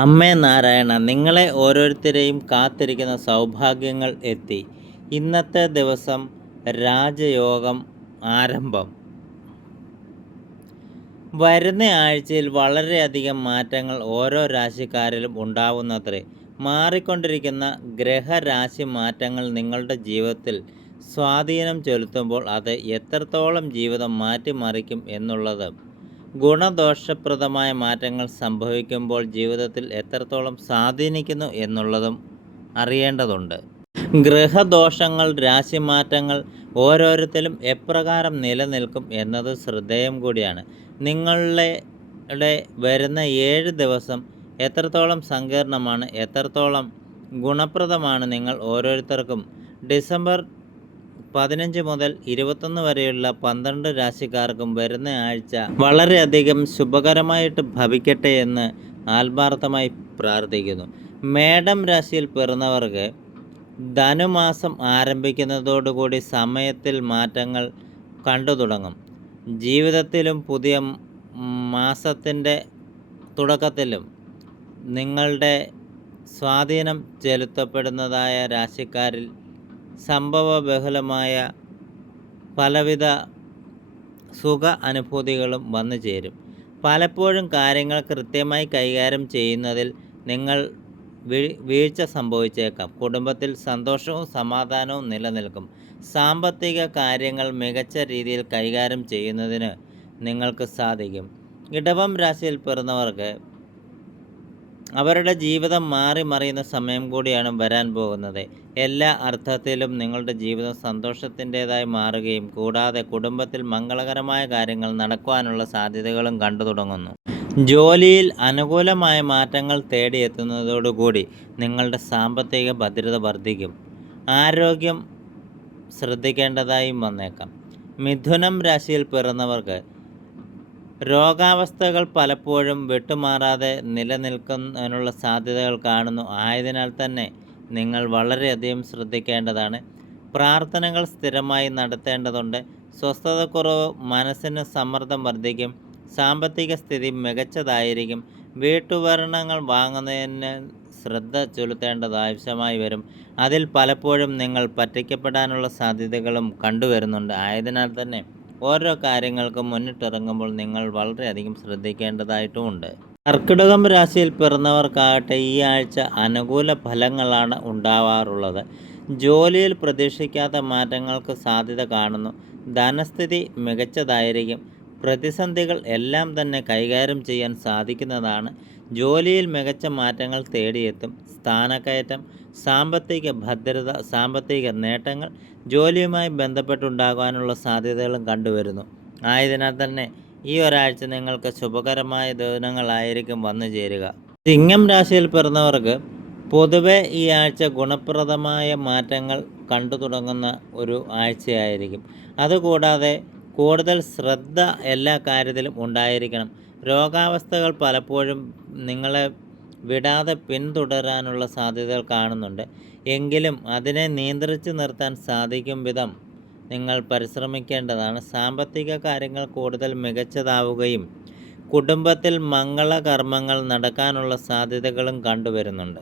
അമ്മേ നാരായണ നിങ്ങളെ ഓരോരുത്തരെയും കാത്തിരിക്കുന്ന സൗഭാഗ്യങ്ങൾ എത്തി. ഇന്നത്തെ ദിവസം രാജയോഗം ആരംഭം. വരുന്ന ആഴ്ചയിൽ വളരെയധികം മാറ്റങ്ങൾ ഓരോ രാശിക്കാരിലും ഉണ്ടാവുന്നത്രേ. മാറിക്കൊണ്ടിരിക്കുന്ന ഗ്രഹരാശി മാറ്റങ്ങൾ നിങ്ങളുടെ ജീവിതത്തിൽ സ്വാധീനം ചെലുത്തുമ്പോൾ അത് എത്രത്തോളം ജീവിതം മാറ്റിമറിക്കും എന്നുള്ളത് ഗുണദോഷപ്രദമായ മാറ്റങ്ങൾ സംഭവിക്കുമ്പോൾ ജീവിതത്തിൽ എത്രത്തോളം സ്വാധീനിക്കുന്നു എന്നുള്ളതും അറിയേണ്ടതുണ്ട്. ഗ്രഹദോഷങ്ങൾ രാശിമാറ്റങ്ങൾ ഓരോരുത്തരും എപ്രകാരം നിലനിൽക്കും എന്നത് ശ്രദ്ധേയം കൂടിയാണ്. നിങ്ങളുടെ വരുന്ന ഏഴ് ദിവസം എത്രത്തോളം സങ്കീർണമാണ് എത്രത്തോളം ഗുണപ്രദമാണ് നിങ്ങൾ ഓരോരുത്തർക്കും. ഡിസംബർ പതിനഞ്ച് മുതൽ ഇരുപത്തൊന്ന് വരെയുള്ള പന്ത്രണ്ട് രാശിക്കാർക്കും വരുന്ന ആഴ്ച വളരെയധികം ശുഭകരമായിട്ട് ഭവിക്കട്ടെ എന്ന് ആത്മാർത്ഥമായി പ്രാർത്ഥിക്കുന്നു. മേടം രാശിയിൽ പിറന്നവർക്ക് ധനുമാസം ആരംഭിക്കുന്നതോടുകൂടി സമയത്തിൽ മാറ്റങ്ങൾ കണ്ടു തുടങ്ങും. ജീവിതത്തിലും പുതിയ മാസത്തിന്റെ തുടക്കത്തിലും നിങ്ങളുടെ സ്വാധീനം ചെലുത്തപ്പെടുന്നതായ രാശിക്കാരിൽ സംഭവബഹുലമായ പലവിധ സുഖ അനുഭൂതികളും വന്നു ചേരും. പലപ്പോഴും കാര്യങ്ങൾ കൃത്യമായി കൈകാര്യം ചെയ്യുന്നതിൽ നിങ്ങൾ വീഴ്ച സംഭവിച്ചേക്കാം. കുടുംബത്തിൽ സന്തോഷവും സമാധാനവും നിലനിൽക്കും. സാമ്പത്തിക കാര്യങ്ങൾ മികച്ച രീതിയിൽ കൈകാര്യം ചെയ്യുന്നതിന് നിങ്ങൾക്ക് സാധിക്കും. ഇടവം രാശിയിൽ പിറന്നവർക്ക് അവരുടെ ജീവിതം മാറി മറിയുന്ന സമയം കൂടിയാണ് വരാൻ പോകുന്നത്. എല്ലാ അർത്ഥത്തിലും നിങ്ങളുടെ ജീവിതം സന്തോഷത്തിന്റെതായി മാറുകയും കൂടാതെ കുടുംബത്തിൽ മംഗളകരമായ കാര്യങ്ങൾ നടക്കുവാനുള്ള സാധ്യതകളും കണ്ടു തുടങ്ങുന്നു. ജോലിയിൽ അനുകൂലമായ മാറ്റങ്ങൾ തേടിയെത്തുന്നതോടുകൂടി നിങ്ങളുടെ സാമ്പത്തിക ഭദ്രത വർദ്ധിക്കും. ആരോഗ്യം ശ്രദ്ധിക്കേണ്ടതായും വന്നേക്കാം. മിഥുനം രാശിയിൽ പിറന്നവർക്ക് രോഗാവസ്ഥകൾ പലപ്പോഴും വിട്ടുമാറാതെ നിലനിൽക്കുന്നതിനുള്ള സാധ്യതകൾ കാണുന്നു. ആയതിനാൽ തന്നെ നിങ്ങൾ വളരെയധികം ശ്രദ്ധിക്കേണ്ടതാണ്. പ്രാർത്ഥനകൾ സ്ഥിരമായി നടത്തേണ്ടതുണ്ട്. സ്വസ്ഥതക്കുറവ് മനസ്സിന് സമ്മർദ്ദം വർദ്ധിക്കും. സാമ്പത്തിക സ്ഥിതി മികച്ചതായിരിക്കും. വീട്ടുപകരണങ്ങൾ വാങ്ങുന്നതിന് ശ്രദ്ധ ചെലുത്തേണ്ടത് ആവശ്യമായി വരും. അതിൽ പലപ്പോഴും നിങ്ങൾ പറ്റിക്കപ്പെടാനുള്ള സാധ്യതകളും കണ്ടുവരുന്നുണ്ട്. ആയതിനാൽ തന്നെ ഓരോ കാര്യങ്ങൾക്കും മുന്നിട്ടിറങ്ങുമ്പോൾ നിങ്ങൾ വളരെയധികം ശ്രദ്ധിക്കേണ്ടതായിട്ടുമുണ്ട് കർക്കിടകം രാശിയിൽ പിറന്നവർക്കാകട്ടെ ഈ ആഴ്ച അനുകൂല ഫലങ്ങളാണ് ഉണ്ടാവാറുള്ളത്. ജോലിയിൽ പ്രതീക്ഷിക്കാത്ത മാറ്റങ്ങൾക്ക് സാധ്യത കാണുന്നു. ധനസ്ഥിതി മികച്ചതായിരിക്കും. പ്രതിസന്ധികൾ എല്ലാം തന്നെ കൈകാര്യം ചെയ്യാൻ സാധിക്കുന്നതാണ്. ജോലിയിൽ മികച്ച മാറ്റങ്ങൾ തേടിയെത്തും. സ്ഥാനക്കയറ്റം സാമ്പത്തിക ഭദ്രത സാമ്പത്തിക നേട്ടങ്ങൾ ജോലിയുമായി ബന്ധപ്പെട്ടുണ്ടാകാനുള്ള സാധ്യതകളും കണ്ടുവരുന്നു. ആയതിനാൽ തന്നെ ഈ ഒരാഴ്ച നിങ്ങൾക്ക് ശുഭകരമായ ദിനങ്ങളായിരിക്കും വന്നു ചേരുക. സിംഗം രാശിയിൽ പിറന്നവർക്ക് പൊതുവെ ഈ ആഴ്ച ഗുണപ്രദമായ മാറ്റങ്ങൾ കണ്ടു തുടങ്ങുന്ന ഒരു ആഴ്ചയായിരിക്കും. അതുകൂടാതെ കൂടുതൽ ശ്രദ്ധ എല്ലാ കാര്യത്തിലും ഉണ്ടായിരിക്കണം. രോഗാവസ്ഥകൾ പലപ്പോഴും നിങ്ങളെ വിടാതെ പിന്തുടരാനുള്ള സാധ്യതകൾ കാണുന്നുണ്ട്. എങ്കിലും അതിനെ നിയന്ത്രിച്ചു നിർത്താൻ സാധിക്കും വിധം നിങ്ങൾ പരിശ്രമിക്കേണ്ടതാണ്. സാമ്പത്തിക കാര്യങ്ങൾ കൂടുതൽ മികച്ചതാവുകയും കുടുംബത്തിൽ മംഗളകർമ്മങ്ങൾ നടക്കാനുള്ള സാധ്യതകളും കണ്ടുവരുന്നുണ്ട്.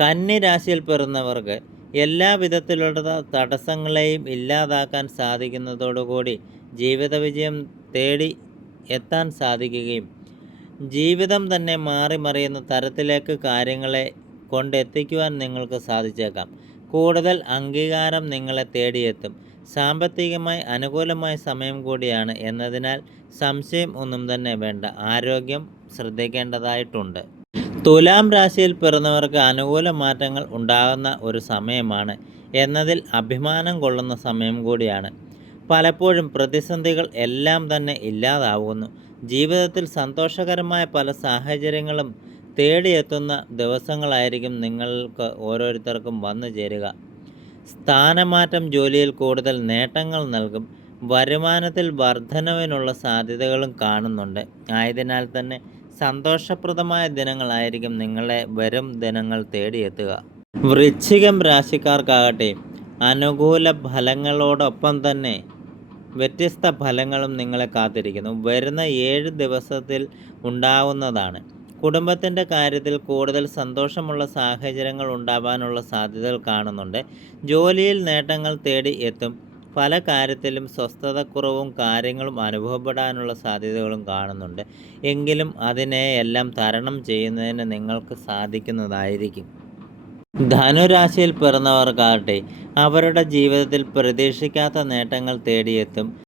കന്നി രാശിയിൽ പിറന്നവർക്ക് എല്ലാ വിധത്തിലുള്ള തടസ്സങ്ങളെയും ഇല്ലാതാക്കാൻ സാധിക്കുന്നതോടുകൂടി ജീവിത വിജയം തേടി എത്താൻ സാധിക്കുകയും ജീവിതം തന്നെ മാറി മറിയുന്ന തരത്തിലേക്ക് കാര്യങ്ങളെ കൊണ്ടെത്തിക്കുവാൻ നിങ്ങൾക്ക് സാധിച്ചേക്കാം. കൂടുതൽ അംഗീകാരം നിങ്ങളെ തേടിയെത്തും. സാമ്പത്തികമായി അനുകൂലമായ സമയം കൂടിയാണ് എന്നതിനാൽ സംശയം ഒന്നും തന്നെ വേണ്ട. ആരോഗ്യം ശ്രദ്ധിക്കേണ്ടതായിട്ടുണ്ട്. തുലാം രാശിയിൽ പിറന്നവർക്ക് അനുകൂല മാറ്റങ്ങൾ ഉണ്ടാകുന്ന ഒരു സമയമാണ് എന്നതിൽ അഭിമാനം കൊള്ളുന്ന സമയം കൂടിയാണ്. പലപ്പോഴും പ്രതിസന്ധികൾ എല്ലാം തന്നെ ഇല്ലാതാവുന്നു. ജീവിതത്തിൽ സന്തോഷകരമായ പല സാഹചര്യങ്ങളും തേടിയെത്തുന്ന ദിവസങ്ങളായിരിക്കും നിങ്ങൾക്ക് ഓരോരുത്തർക്കും വന്നു ചേരുക. സ്ഥാനമാറ്റം ജോലിയിൽ കൂടുതൽ നേട്ടങ്ങൾ നൽകും. വരുമാനത്തിൽ വർധനവിനുള്ള സാധ്യതകളും കാണുന്നുണ്ട്. ആയതിനാൽ തന്നെ സന്തോഷപ്രദമായ ദിനങ്ങളായിരിക്കും നിങ്ങളെ വരും ദിനങ്ങൾ തേടിയെത്തുക. വൃശ്ചികം രാശിക്കാർക്കാകട്ടെ അനുകൂല ഫലങ്ങളോടൊപ്പം തന്നെ വ്യത്യസ്ത ഫലങ്ങളും നിങ്ങളെ കാത്തിരിക്കുന്നു. വരുന്ന ഏഴ് ദിവസത്തിൽ ഉണ്ടാവുന്നതാണ്. കുടുംബത്തിന്റെ കാര്യത്തിൽ കൂടുതൽ സന്തോഷമുള്ള സാഹചര്യങ്ങൾ ഉണ്ടാവാനുള്ള സാധ്യതകൾ കാണുന്നുണ്ട്. ജോലിയിൽ നേട്ടങ്ങൾ തേടി എത്തും. പല കാര്യത്തിലും സ്വസ്ഥതക്കുറവും കാര്യങ്ങളും അനുഭവപ്പെടാനുള്ള സാധ്യതകളും കാണുന്നുണ്ട്. എങ്കിലും അതിനെ എല്ലാം തരണം ചെയ്യുന്നതിന് നിങ്ങൾക്ക് സാധിക്കുന്നതായിരിക്കും. ധനുരാശിയിൽ പിറന്നവർക്കാകട്ടെ അവരുടെ ജീവിതത്തിൽ പ്രതീക്ഷിക്കാത്ത നേട്ടങ്ങൾ തേടിയെത്തും.